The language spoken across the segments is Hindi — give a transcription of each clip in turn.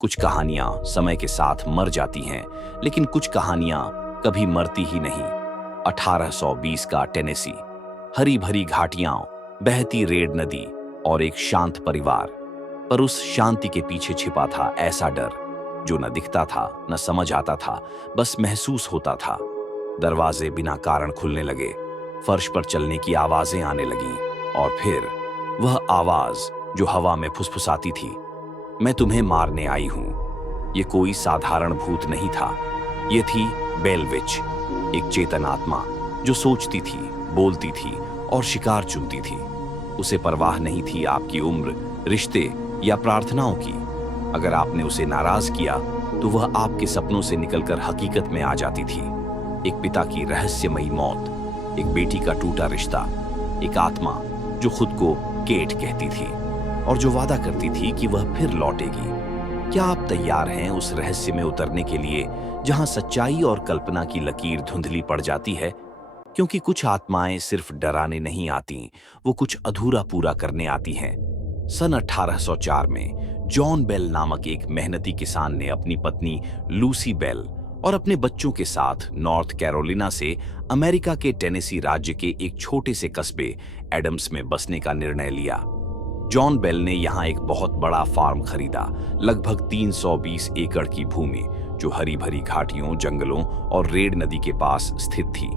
कुछ कहानियां समय के साथ मर जाती हैं, लेकिन कुछ कहानियां कभी मरती ही नहीं। 1820 का टेनेसी, हरी भरी घाटियां, बहती रेड नदी और एक शांत परिवार। पर उस शांति के पीछे छिपा था ऐसा डर जो न दिखता था, न समझ आता था, बस महसूस होता था। दरवाजे बिना कारण खुलने लगे, फर्श पर चलने की आवाजें आने लगीं, और फिर वह आवाज जो हवा में फुसफुसाती थी, मैं तुम्हें मारने आई हूं। ये कोई साधारण भूत नहीं था, ये थी बेल विच, एक चेतन आत्मा जो सोचती थी, बोलती थी और शिकार चुनती थी। उसे परवाह नहीं थी आपकी उम्र, रिश्ते या प्रार्थनाओं की। अगर आपने उसे नाराज किया तो वह आपके सपनों से निकलकर हकीकत में आ जाती थी। एक पिता की रहस्यमयी मौत, एक बेटी का टूटा रिश्ता, एक आत्मा जो खुद को केट कहती थी और जो वादा करती थी कि वह फिर लौटेगी। क्या आप तैयार हैं उस रहस्य में उतरने के लिए जहां सच्चाई और कल्पना की लकीर धुंधली पड़ जाती है? क्योंकि कुछ आत्माएं सिर्फ डराने नहीं आती, वो कुछ अधूरा पूरा करने आती हैं। सन 1804 में जॉन बेल नामक एक मेहनती किसान ने अपनी पत्नी लूसी बेल और अपने बच्चों के साथ नॉर्थ कैरोलिना से अमेरिका के टेनेसी राज्य के एक छोटे से कस्बे एडम्स में बसने का निर्णय लिया। जॉन बेल ने यहाँ एक बहुत बड़ा फार्म खरीदा, लगभग 320 एकड़ की भूमि, जो हरी भरी घाटियों, जंगलों और रेड नदी के पास स्थित थी।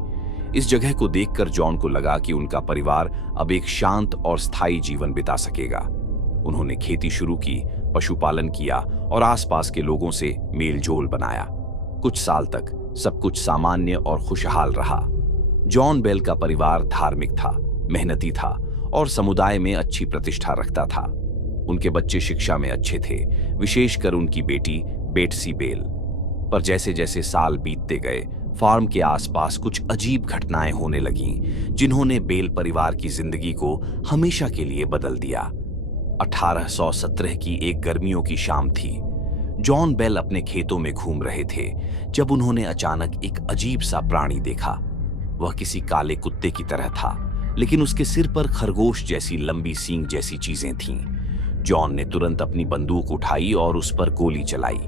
इस जगह को देखकर जॉन को लगा कि उनका परिवार अब एक शांत और स्थायी जीवन बिता सकेगा। उन्होंने खेती शुरू की, पशुपालन किया और आसपास के लोगों से मेलजोल बनाया। कुछ साल तक सब कुछ सामान्य और खुशहाल रहा। जॉन बेल का परिवार धार्मिक था, मेहनती था और समुदाय में अच्छी प्रतिष्ठा रखता था। उनके बच्चे शिक्षा में अच्छे थे, विशेषकर उनकी बेटी बेटसी बेल। पर जैसे जैसे साल बीतते गए, फार्म के आसपास कुछ अजीब घटनाएं होने लगीं, जिन्होंने बेल परिवार की जिंदगी को हमेशा के लिए बदल दिया। 1817 की एक गर्मियों की शाम थी। जॉन बेल अपने खेतों में घूम रहे थे जब उन्होंने अचानक एक अजीब सा प्राणी देखा। वह किसी काले कुत्ते की तरह था, लेकिन उसके सिर पर खरगोश जैसी लंबी सींग जैसी चीजें थीं। जॉन ने तुरंत अपनी बंदूक उठाई और उस पर गोली चलाई,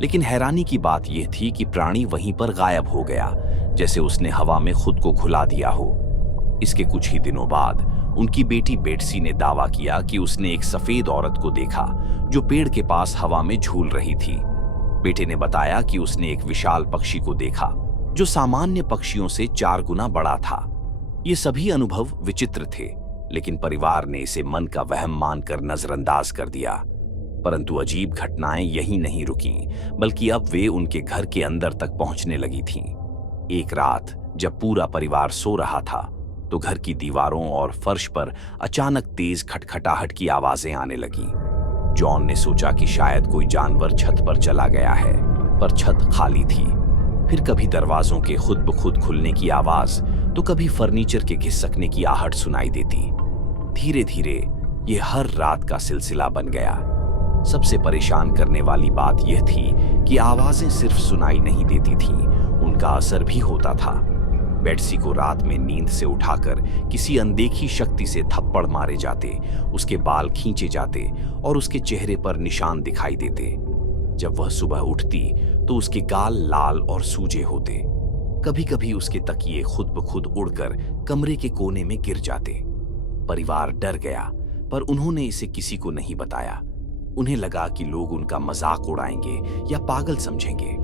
लेकिन हैरानी की बात यह थी कि प्राणी वहीं पर गायब हो गया, जैसे उसने हवा में खुद को खुला दिया हो। इसके कुछ ही दिनों बाद उनकी बेटी बेटसी ने दावा किया कि उसने एक सफेद औरत को देखा जो पेड़ के पास हवा में झूल रही थी। बेटे ने बताया कि उसने एक विशाल पक्षी को देखा जो सामान्य पक्षियों से 4 गुना बड़ा था। ये सभी अनुभव विचित्र थे, लेकिन परिवार ने इसे मन का वहम मानकर नजरअंदाज कर दिया। परंतु अजीब घटनाएं यहीं नहीं रुकीं, बल्कि अब वे उनके घर के अंदर तक पहुंचने लगी थीं। एक रात जब पूरा परिवार सो रहा था, तो घर की दीवारों और फर्श पर अचानक तेज खटखटाहट की आवाजें आने लगीं। जॉन ने सोचा कि शायद कोई जानवर छत पर चला गया है, पर छत खाली थी। फिर कभी दरवाजों के खुद ब खुद खुलने की आवाज, तो कभी फर्नीचर के घिसकने की आहट सुनाई देती। धीरे धीरे ये हर रात का सिलसिला बन गया। सबसे परेशान करने वाली बात यह थी कि आवाजें सिर्फ सुनाई नहीं देती थीं, उनका असर भी होता था। बेटसी को रात में नींद से उठाकर किसी अनदेखी शक्ति से थप्पड़ मारे जाते, उसके बाल खींचे जाते और उसके चेहरे पर निशान दिखाई देते। जब वह सुबह उठती तो उसके गाल लाल और सूजे होते। कभी कभी उसके तकिए खुद ब खुद उड़कर कमरे के कोने में गिर जाते। परिवार डर गया, पर उन्होंने इसे किसी को नहीं बताया। उन्हें लगा कि लोग उनका मजाक उड़ाएंगे या पागल समझेंगे।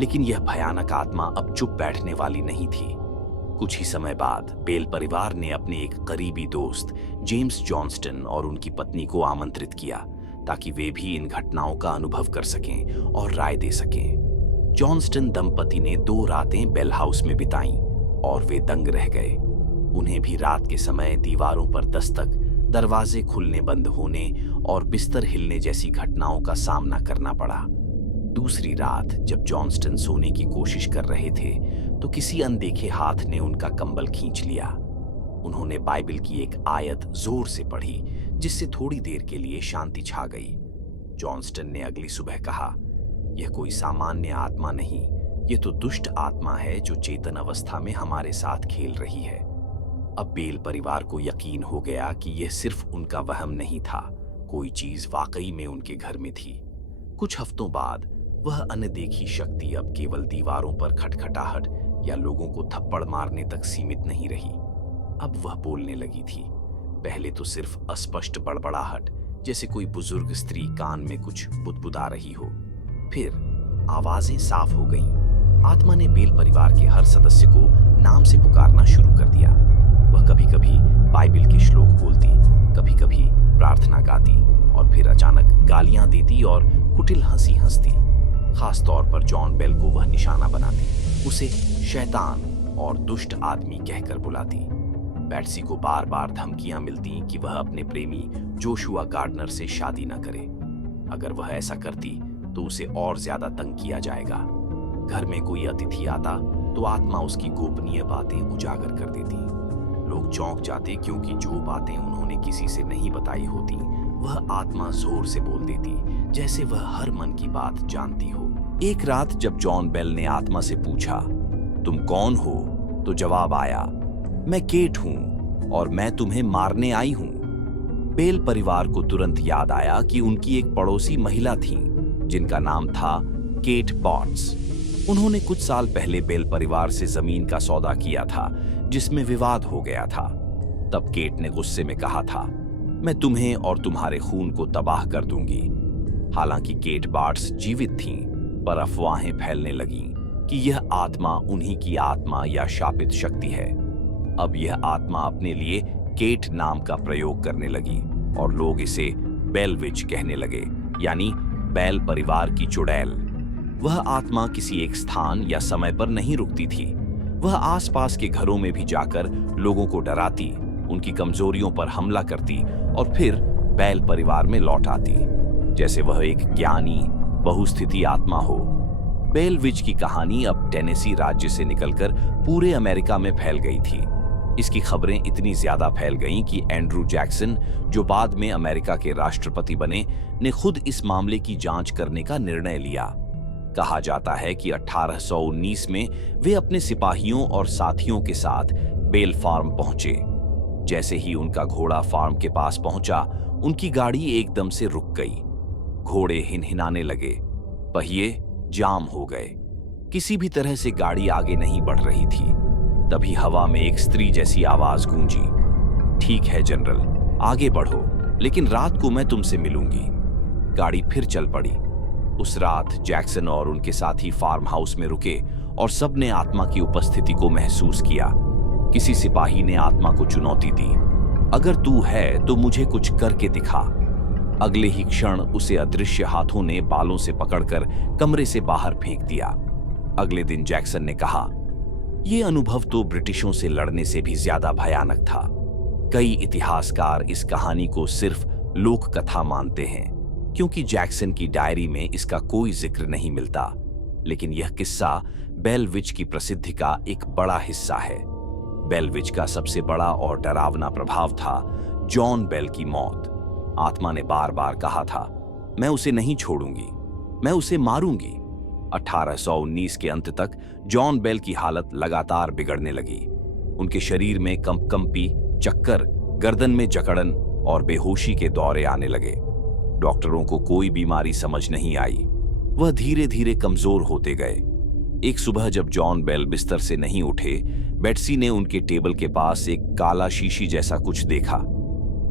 लेकिन यह भयानक आत्मा अब चुप बैठने वाली नहीं थी। कुछ ही समय बाद बेल परिवार ने अपने एक करीबी दोस्त जेम्स जॉनस्टन और उनकी पत्नी को आमंत्रित किया, ताकि वे भी इन घटनाओं का अनुभव कर सकें और राय दे सकें। जॉनस्टन दंपति ने 2 रातें बेल हाउस में बिताईं और वे दंग रह गए। उन्हें भी रात के समय दीवारों पर दस्तक, दरवाजे खुलने बंद होने और बिस्तर हिलने जैसी घटनाओं का सामना करना पड़ा। दूसरी रात जब जॉनस्टन सोने की कोशिश कर रहे थे, तो किसी अनदेखे हाथ ने उनका कंबल खींच लिया। उन्होंने बाइबल की एक आयत जोर से पढ़ी, जिससे थोड़ी देर के लिए शांति छा गई। जॉनस्टन ने अगली सुबह कहा, यह कोई सामान्य आत्मा नहीं, ये तो दुष्ट आत्मा है जो चेतन अवस्था में हमारे साथ खेल रही है। अब बेल परिवार को यकीन हो गया कि यह सिर्फ उनका वहम नहीं था, कोई चीज वाकई में उनके घर में थी। कुछ हफ्तों बाद वह अनदेखी शक्ति अब केवल दीवारों पर खटखटाहट या लोगों को थप्पड़ मारने तक सीमित नहीं रही। अब वह बोलने लगी थी। पहले तो सिर्फ अस्पष्ट बड़बड़ाहट, जैसे कोई बुजुर्ग स्त्री कान में कुछ बुदबुदा रही हो। फिर आवाजें साफ हो गईं। आत्मा ने बेल परिवार के हर सदस्य को नाम से पुकारना शुरू कर दिया। वह कभी कभी बाइबिल के श्लोक बोलती, कभी कभी प्रार्थना गाती और फिर अचानक गालियां देती और कुटिल हंसी हंसती। खास तौर पर जॉन बेल को वह निशाना बनाती, उसे शैतान और दुष्ट आदमी कहकर बुलाती। बैट्सी को बार बार धमकियां मिलती कि वह अपने प्रेमी जोशुआ गार्डनर से शादी न करे। अगर वह ऐसा करती तो उसे और ज्यादा तंग किया जाएगा। घर में कोई अतिथि आता तो आत्मा उसकी गोपनीय बातें उजागर कर देती। लोग चौंक जाते क्योंकि जो बातें उन्होंने किसी से नहीं बताई होती वह आत्मा जोर से बोल देती, जैसे वह हर मन की बात जानती हो। एक रात जब जॉन बेल ने आत्मा से पूछा, तुम कौन हो, तो जवाब आया, मैं केट हूं और मैं तुम्हें मारने आई हूं। बेल परिवार को तुरंत याद आया कि उनकी एक पड़ोसी महिला थी जिनका नाम था केट बॉट्स। उन्होंने कुछ साल पहले बेल परिवार से जमीन का सौदा किया था जिसमें विवाद हो गया था। तब केट ने गुस्से में कहा था, मैं तुम्हें और तुम्हारे खून को तबाह कर दूंगी। हालांकि केट बॉट्स जीवित थीं, पर अफवाहें फैलने लगीं कि यह आत्मा उन्हीं की आत्मा या शापित शक्ति है। अब यह आत्मा अपने लिए केट नाम का प्रयोग करने लगी और लोग इसे बेल विच कहने लगे, यानी बेल परिवार की चुड़ैल। वह आत्मा किसी एक स्थान या समय पर नहीं रुकती थी। वह आसपास के घरों में भी जाकर लोगों को डराती, उनकी कमजोरियों पर हमला करती और फिर बेल परिवार में लौट आती, जैसे वह एक ज्ञानी बहुस्थिति आत्मा हो। बेल विच की कहानी अब टेनेसी राज्य से निकलकर पूरे अमेरिका में फैल गई थी। इसकी खबरें इतनी ज्यादा फैल गईं कि एंड्रू जैक्सन, जो बाद में अमेरिका के राष्ट्रपति बने, ने खुद इस मामले की जांच करने का निर्णय लिया। कहा जाता है कि 1819 में वे अपने सिपाहियों और साथियों के साथ बेल फार्म पहुंचे। जैसे ही उनका घोड़ा फार्म के पास पहुंचा, उनकी गाड़ी एकदम से रुक गई। घोड़े हिनहिनाने लगे, पहिए जाम हो गए। किसी भी तरह से गाड़ी आगे नहीं बढ़ रही थी। तभी हवा में एक स्त्री जैसी आवाज गूंजी, ठीक है जनरल, आगे बढ़ो, लेकिन रात को मैं तुमसे मिलूंगी। गाड़ी फिर चल पड़ी। उस रात जैक्सन और उनके साथी फार्म हाउस में रुके और सबने आत्मा की उपस्थिति को महसूस किया। किसी सिपाही ने आत्मा को चुनौती दी, अगर तू है तो मुझे कुछ करके दिखा। अगले ही क्षण उसे अदृश्य हाथों ने बालों से पकड़कर कमरे से बाहर फेंक दिया। अगले दिन जैक्सन ने कहा, यह अनुभव तो ब्रिटिशों से लड़ने से भी ज्यादा भयानक था। कई इतिहासकार इस कहानी को सिर्फ लोक कथा मानते हैं, क्योंकि जैक्सन की डायरी में इसका कोई जिक्र नहीं मिलता। लेकिन यह किस्सा बेल विच की प्रसिद्धि का एक बड़ा हिस्सा है। बेल विच का सबसे बड़ा और डरावना प्रभाव था जॉन बेल की मौत। आत्मा ने बार बार कहा था, मैं उसे नहीं छोड़ूंगी, मैं उसे मारूंगी। 1819 के अंत तक जॉन बेल की हालत लगातार बिगड़ने लगी। उनके शरीर में कंपकंपी, चक्कर, गर्दन में जकड़न और बेहोशी के दौरे आने लगे। डॉक्टरों को कोई बीमारी समझ नहीं आई। वह धीरे धीरे कमजोर होते गए। एक सुबह जब जॉन बेल बिस्तर से नहीं उठे, बेट्सी ने उनके टेबल के पास एक काला शीशी जैसा कुछ देखा।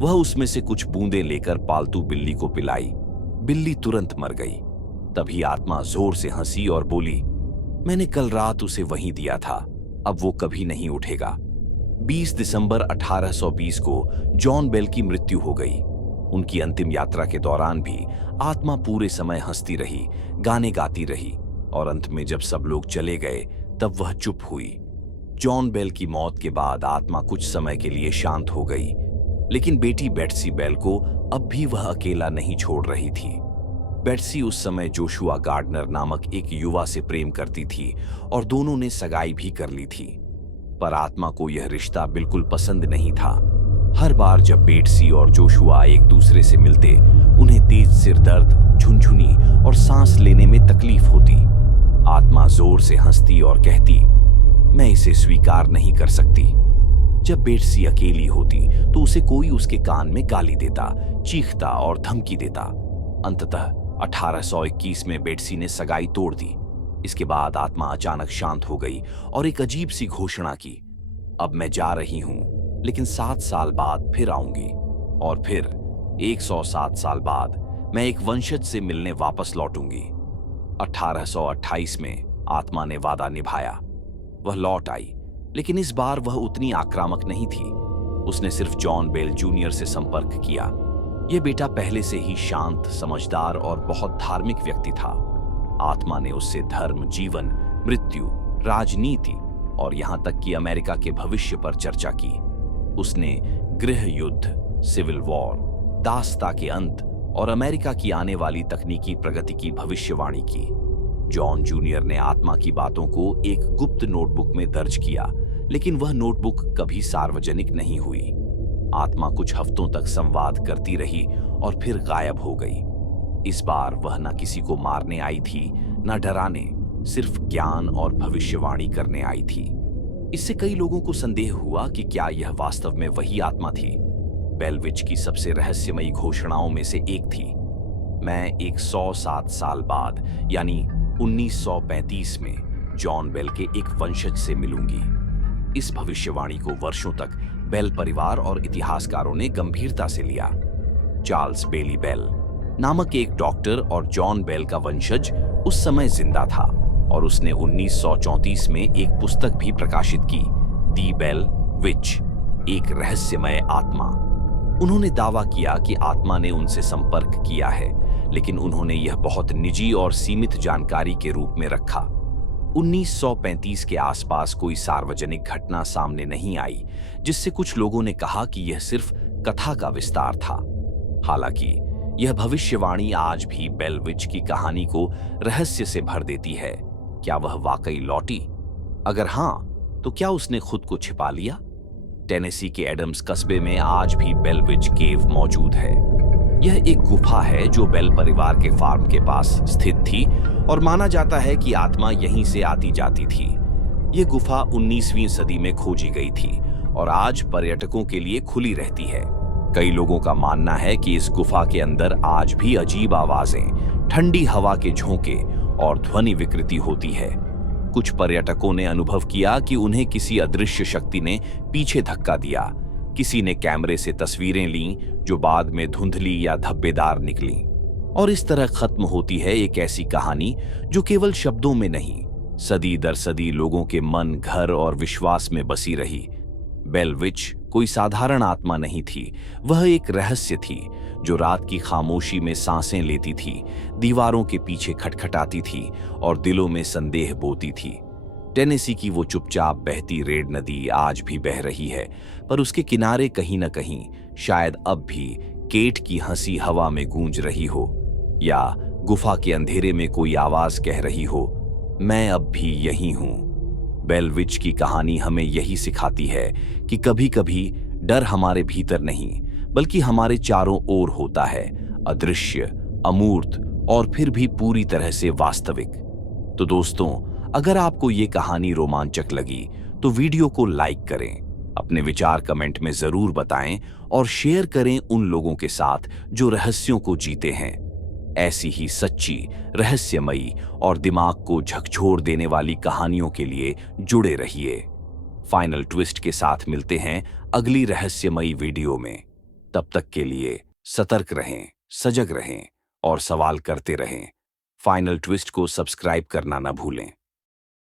वह उसमें से कुछ बूंदें लेकर पालतू बिल्ली को पिलाई। बिल्ली तुरंत मर गई। तभी आत्मा जोर से हंसी और बोली, मैंने कल रात उसे वहीं दिया था, अब वो कभी नहीं उठेगा। 20 दिसंबर 1820 को जॉन बेल की मृत्यु हो गई। उनकी अंतिम यात्रा के दौरान भी आत्मा पूरे समय हंसती रही, गाने गाती रही और अंत में जब सब लोग चले गए तब वह चुप हुई। जॉन बेल की मौत के बाद आत्मा कुछ समय के लिए शांत हो गई, लेकिन बेटी बेट्सी बेल को अब भी वह अकेला नहीं छोड़ रही थी। बेट्सी उस समय जोशुआ गार्डनर नामक एक युवा से प्रेम करती थी और दोनों ने सगाई भी कर ली थी। पर आत्मा को यह रिश्ता बिल्कुल पसंद नहीं था। हर बार जब बेट्सी और जोशुआ एक दूसरे से मिलते, उन्हें तेज सिर दर्द, झुनझुनी और सांस लेने में तकलीफ होती। आत्मा जोर से हंसती और कहती, मैं इसे स्वीकार नहीं कर सकती। जब बेट्सी अकेली होती तो उसे कोई उसके कान में गाली देता, चीखता और धमकी देता। अंततः 1821 में बेट्सी ने सगाई तोड़ दी। इसके बाद आत्मा अचानक शांत हो गई और एक अजीब सी घोषणा की, अब मैं जा रही हूं, लेकिन 7 साल बाद फिर आऊंगी। और फिर 107 साल बाद मैं एक वंशज से मिलने वापस लौटूंगी। 1828 में आत्मा ने वादा निभाया। वह लौट आई, लेकिन इस बार वह उतनी आक्रामक नहीं थी। उसने सिर्फ जॉन बेल जूनियर से संपर्क किया। यह बेटा पहले से ही शांत, समझदार और बहुत धार्मिक व्यक्ति था। आत्मा ने उससे धर्म, जीवन, मृत्यु, राजनीति और यहां तक कि अमेरिका के भविष्य पर चर्चा की। उसने गृह युद्ध, सिविल वॉर, दासता के अंत और अमेरिका की आने वाली तकनीकी प्रगति की भविष्यवाणी की। जॉन जूनियर ने आत्मा की बातों को एक गुप्त नोटबुक में दर्ज किया, लेकिन वह नोटबुक कभी सार्वजनिक नहीं हुई। आत्मा कुछ हफ्तों तक संवाद करती रही और फिर गायब हो गई। इस बार वह न किसी को मारने आई थी, न डराने, सिर्फ ज्ञान और भविष्यवाणी करने आई थी। इससे कई लोगों को संदेह हुआ कि क्या यह वास्तव में वही आत्मा थी। बेलविच की सबसे रहस्यमयी घोषणाओं में से एक थी, मैं 107 साल बाद यानी 1935 में जॉन बेल के एक वंशज से मिलूंगी। इस भविष्यवाणी को वर्षों तक बेल परिवार और इतिहासकारों ने गंभीरता से लिया। चार्ल्स बेली बेल नामक एक डॉक्टर और जॉन बेल का वंशज उस समय जिंदा था और उसने 1934 में एक पुस्तक भी प्रकाशित की, दी बेल विच, एक रहस्यमय आत्मा। उन्होंने दावा किया कि आत्मा ने उनसे संपर्क किया है, लेकिन उन्होंने यह बहुत निजी और सीमित जानकारी के रूप में रखा। 1935 के आसपास कोई सार्वजनिक घटना सामने नहीं आई, जिससे कुछ लोगों ने कहा कि यह सिर्फ कथा का विस्तार था। हालांकि यह भविष्यवाणी आज भी बेलविच की कहानी को रहस्य से भर देती है। क्या वह वाकई लौटी? अगर हां, तो क्या उसने खुद को छिपा लिया? टेनेसी के एडम्स कस्बे में आज भी बेलविच केव मौजूद है। यह एक गुफा है जो बेल परिवार के फार्म के पास स्थित थी और माना जाता है कि आत्मा यहीं से आती जाती थी। यह गुफा 19वीं सदी में खोजी गई थी और आज पर्यटकों के लिए खुली रहती है। कई लोगों का मानना है कि इस गुफा के अंदर आज भी अजीब आवाजें, ठंडी हवा के झोंके और ध्वनि विकृति होती है। कुछ पर्यटकों ने अनुभव किया कि उन्हें किसी अदृश्य शक्ति ने पीछे धक्का दिया। किसी ने कैमरे से तस्वीरें लीं जो बाद में धुंधली या धब्बेदार निकलीं। और इस तरह खत्म होती है एक ऐसी कहानी जो केवल शब्दों में नहीं, सदी दर सदी लोगों के मन, घर और विश्वास में बसी रही। बेलविच कोई साधारण आत्मा नहीं थी, वह एक रहस्य थी जो रात की खामोशी में सांसें लेती थी, दीवारों के पीछे खटखटाती थी और दिलों में संदेह बोती थी। टेनेसी की वो चुपचाप बहती रेड नदी आज भी बह रही है, पर उसके किनारे कहीं न कहीं शायद अब भी केट की हंसी हवा में गूंज रही हो, या गुफा के अंधेरे में कोई आवाज कह रही हो, मैं अब भी यही हूं। बेलविच की कहानी हमें यही सिखाती है कि कभी-कभी डर हमारे भीतर नहीं, बल्कि हमारे चारों ओर होता है, अदृश्य, अमूर्त और फिर भी पूरी तरह से वास्तविक। तो दोस्तों, अगर आपको ये कहानी रोमांचक लगी तो वीडियो को लाइक करें, अपने विचार कमेंट में जरूर बताएं और शेयर करें उन लोगों के साथ जो रहस्यों को जीते हैं। ऐसी ही सच्ची, रहस्यमयी और दिमाग को झकझोर देने वाली कहानियों के लिए जुड़े रहिए। फाइनल ट्विस्ट के साथ मिलते हैं अगली रहस्यमयी वीडियो में। तब तक के लिए सतर्क रहें, सजग रहें और सवाल करते रहें। फाइनल ट्विस्ट को सब्सक्राइब करना न भूलें।